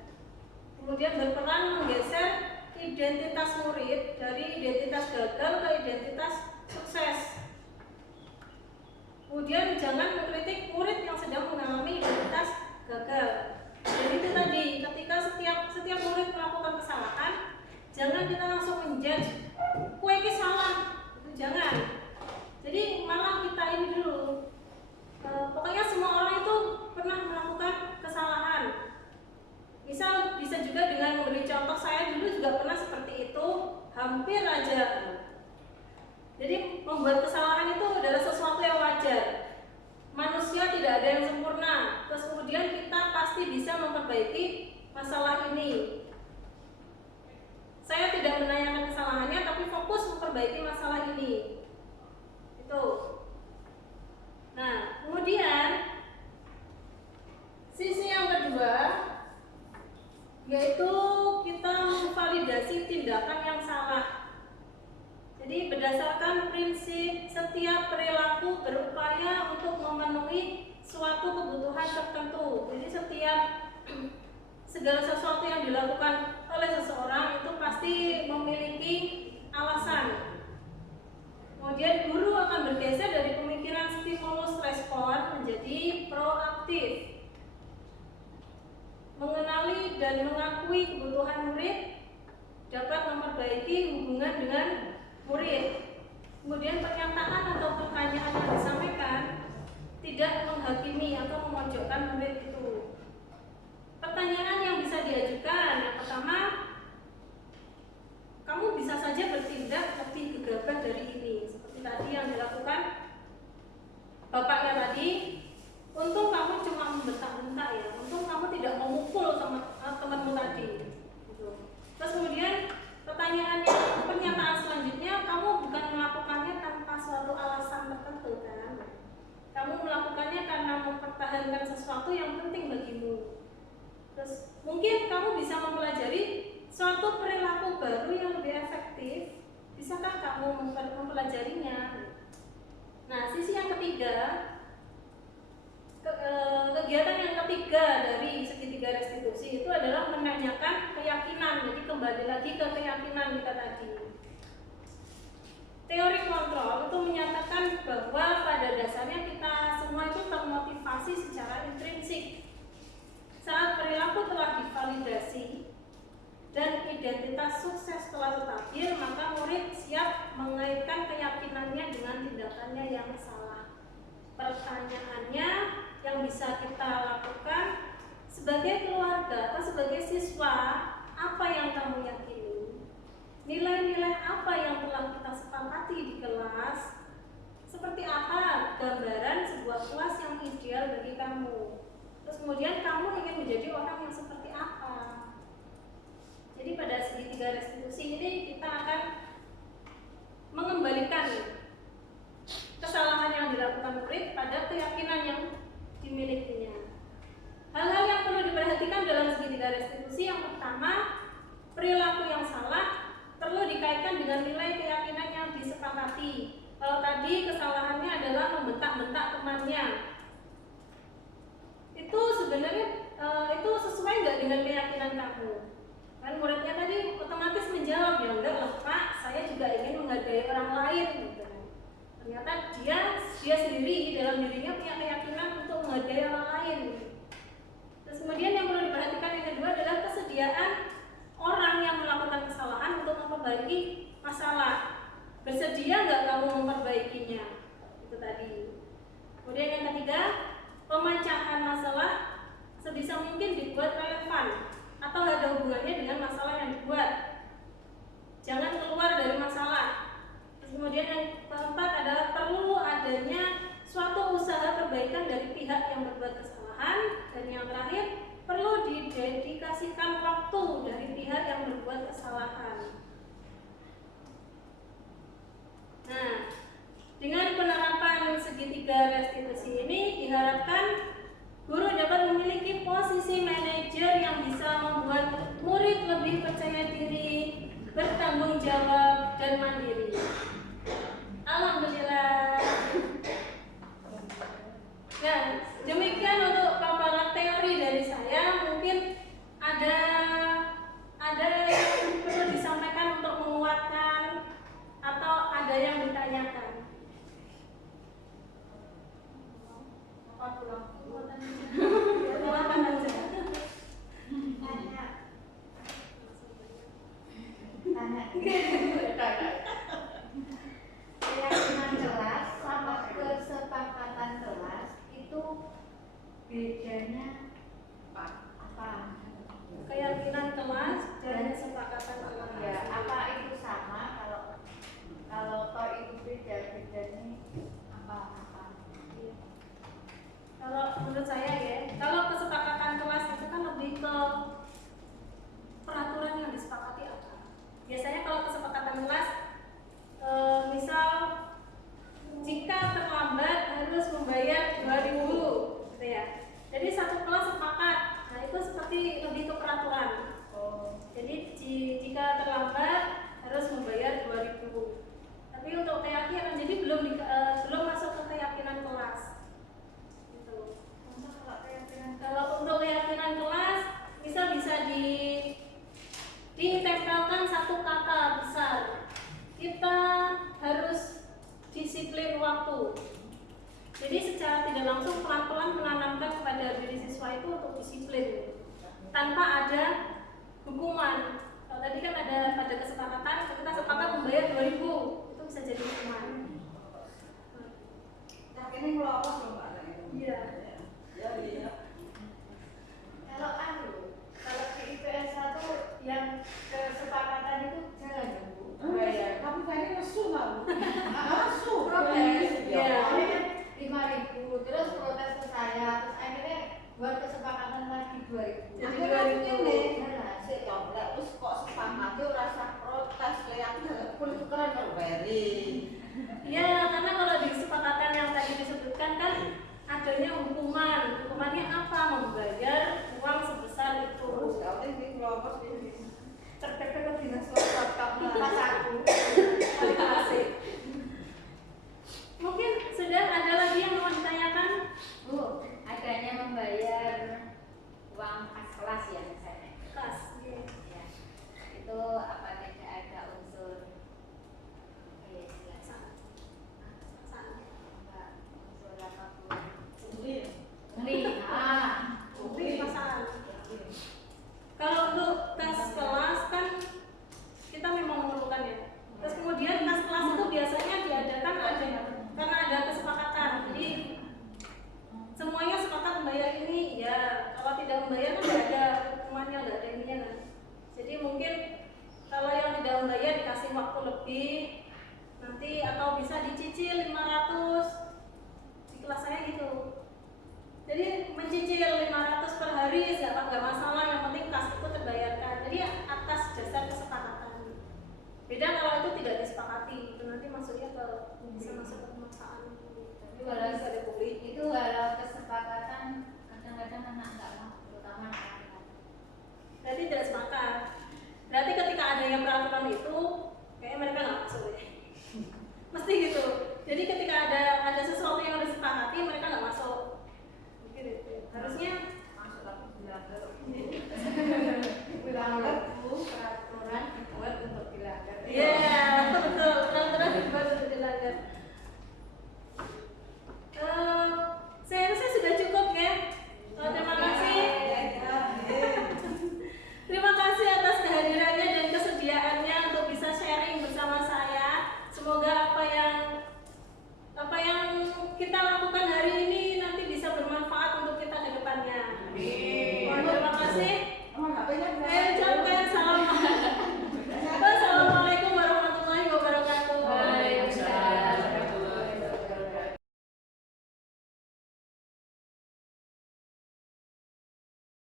Kemudian berperan menggeser identitas murid dari identitas gagal ke identitas sukses. Kemudian jangan mengkritik murid yang sedang mengalami identitas gagal. Jadi itu tadi, ketika setiap murid melakukan kesalahan, jangan kita langsung menjudge, kue ini salah, itu jangan. Jadi malah kita ini dulu, pokoknya semua orang itu pernah melakukan kesalahan. Misal bisa juga dengan memberi contoh, saya dulu juga pernah seperti itu, hampir aja. Jadi membuat kesalahan itu adalah sesuatu yang wajar. Manusia tidak ada yang sempurna. Terus kemudian kita pasti bisa memperbaiki masalah ini. Saya tidak menanyakan kesalahannya, tapi fokus memperbaiki masalah ini. Itu. Nah, kemudian sisi yang kedua yaitu kita memvalidasi tindakan yang salah. Jadi berdasarkan prinsip setiap perilaku berupaya untuk memenuhi suatu kebutuhan tertentu. Jadi segala sesuatu yang dilakukan oleh seseorang itu pasti memiliki alasan. Kemudian guru akan bergeser dari pemikiran stimulus respon menjadi proaktif. Mengenali dan mengakui kebutuhan murid dapat memperbaiki hubungan dengan murid. Kemudian pernyataan atau pertanyaan yang disampaikan tidak menghakimi atau memojokkan murid itu. Pertanyaan yang bisa diajukan, yang pertama, kamu bisa saja bertindak lebih gegabah dari ini, seperti tadi yang dilakukan bapaknya tadi. Untung kamu cuma membentak-bentak ya, untung kamu tidak memukul temanmu tadi. Gitu. Terus kemudian pernyataan selanjutnya, kamu bukan melakukannya tanpa suatu alasan tertentu kan? Kamu melakukannya karena mempertahankan sesuatu yang penting bagimu. Terus mungkin kamu bisa mempelajari suatu perilaku baru yang lebih efektif. Bisakah kamu mempelajarinya? Nah, sisi yang ketiga, kegiatan yang ketiga dari segitiga restitusi itu adalah menanyakan keyakinan. Jadi kembali lagi ke keyakinan kita tadi. Teori kontrol itu menyatakan bahwa pada dasarnya kita semua itu termotivasi secara intrinsik. Saat perilaku telah divalidasi dan identitas sukses telah stabil, maka murid siap mengaitkan keyakinannya dengan tindakannya yang salah. Pertanyaannya yang bisa kita lakukan sebagai keluarga atau sebagai siswa, apa yang kamu yakini? Nilai-nilai apa yang telah kita sepakati di kelas? Seperti apa gambaran sebuah kelas yang ideal bagi kamu? Terus kemudian kamu ingin menjadi orang yang seperti apa? Jadi pada segitiga restitusi ini kita akan mengembalikan kesalahan yang dilakukan murid pada keyakinan yang dimilikinya. Hal-hal yang perlu diperhatikan dalam segitiga restitusi, yang pertama, perilaku yang salah perlu dikaitkan dengan nilai keyakinan yang disepakati. Kalau tadi kesalahannya adalah membentak-bentak temannya, itu sebenarnya itu sesuai nggak dengan keyakinan kamu? Kan muridnya tadi otomatis menjawab, ya enggak lah Pak, saya juga ingin menghargai orang lain. Gitu. Ternyata dia sendiri dalam dirinya punya keyakinan untuk menghargai orang lain. Terus kemudian yang perlu diperhatikan yang kedua adalah kesediaan orang yang melakukan kesalahan untuk memperbaiki masalah. Bersedia nggak kamu memperbaikinya? Itu tadi. Kemudian yang ketiga, pemecahan masalah sebisa mungkin dibuat relevan atau ada hubungannya dengan masalah yang dibuat. Jangan keluar dari masalah. Terus kemudian yang keempat adalah perlu adanya suatu usaha perbaikan dari pihak yang berbuat kesalahan. Dan yang terakhir, perlu kesalahan. Nah, dengan penerapan segitiga restitusi ini diharapkan guru dapat memiliki posisi manajer yang bisa membuat murid lebih percaya diri, bertanggung jawab, dan mandiri. Alhamdulillah. Nah, demikian untuk paparan teori dari saya. Mungkin ada yang perlu disampaikan untuk menguatkan atau ada yang ditanyakan. Menguatkan aja. Keyakinan kelas sama kesepakatan kelas itu bedanya apa? Keyakinan kelas dan kesepakatan kelas. Ya, apa itu sama? Kalau toh itu bedanya apa? Kalau menurut saya ya, kalau kesepakatan kelas itu kan lebih ke peraturan yang disepakati apa. Biasanya kalau kesepakatan kelas, misal jika terlambat harus membayar 2.000, gitu ya. Jadi satu kelas sepakat. Nah itu seperti lebih ke peraturan. Jadi jika terlambat harus membayar 2.000. Tapi untuk keyakinan, jadi belum masuk ke keyakinan kelas. Kalau untuk keyakinan kelas, bisa ditempelkan satu kata besar. Kita harus disiplin waktu. Jadi secara tidak langsung pelan-pelan menanamkan kepada diri siswa itu untuk disiplin tanpa ada hukuman. Kalau tadi kan ada pada kesepakatan, kita sepakat membayar 2.000, itu bisa jadi hukuman. Nah, ini melopos loh Mbak. Iya. Iya. Kalau di IPS 1 yang kesepakatan itu jalan ya Bu? Tapi tadi lesu tau. Lesu. Protes, Iya. akhirnya 5.000, terus protes ke saya, terus akhirnya buat kesepakatan lagi 2.000. Jadi Akhirnya 2.000. ini. Jelas. Sik ya, terus kok sepakat yo rasa protes kayak aku kulit keren karo beri. Iya, karena kalau di kesepakatan yang tadi disebutkan kan adanya hukuman. Hukumannya apa? Membayar uang sebesar itu. Terus kalau ini melopos ini. Terpepet ke dinas sosial pas aku. Paling asik. Mungkin sudah ada lagi yang mau ditanyakan? Bu, adanya membayar uang kas kelas ya misalnya. Kas. Ya. Itu apa tidak ada unsur Enggak, unsur apapun. Ini. Beli. pasangan. Kalau untuk kas kelas kan kita memang memerlukan ya. Terus kemudian kas kelas itu biasanya diadakan karena ada kesepakatan. Jadi semuanya sepakat membayar ini, ya kalau tidak membayar kan tidak ada hukumannya, tidak ada ininya kan. Jadi mungkin kalau yang tidak membayar dikasih waktu lebih nanti, atau bisa dicicil 500 di kelas saya gitu. Jadi mencicil 500 per hari nggak masalah, yang penting kas itu terbayarkan. Jadi atas dasar kesepakatan. Beda kalau itu tidak disepakati, itu nanti masuknya ke bisa masuk ke pemaksaan. Tapi walau itu walau kesepakatan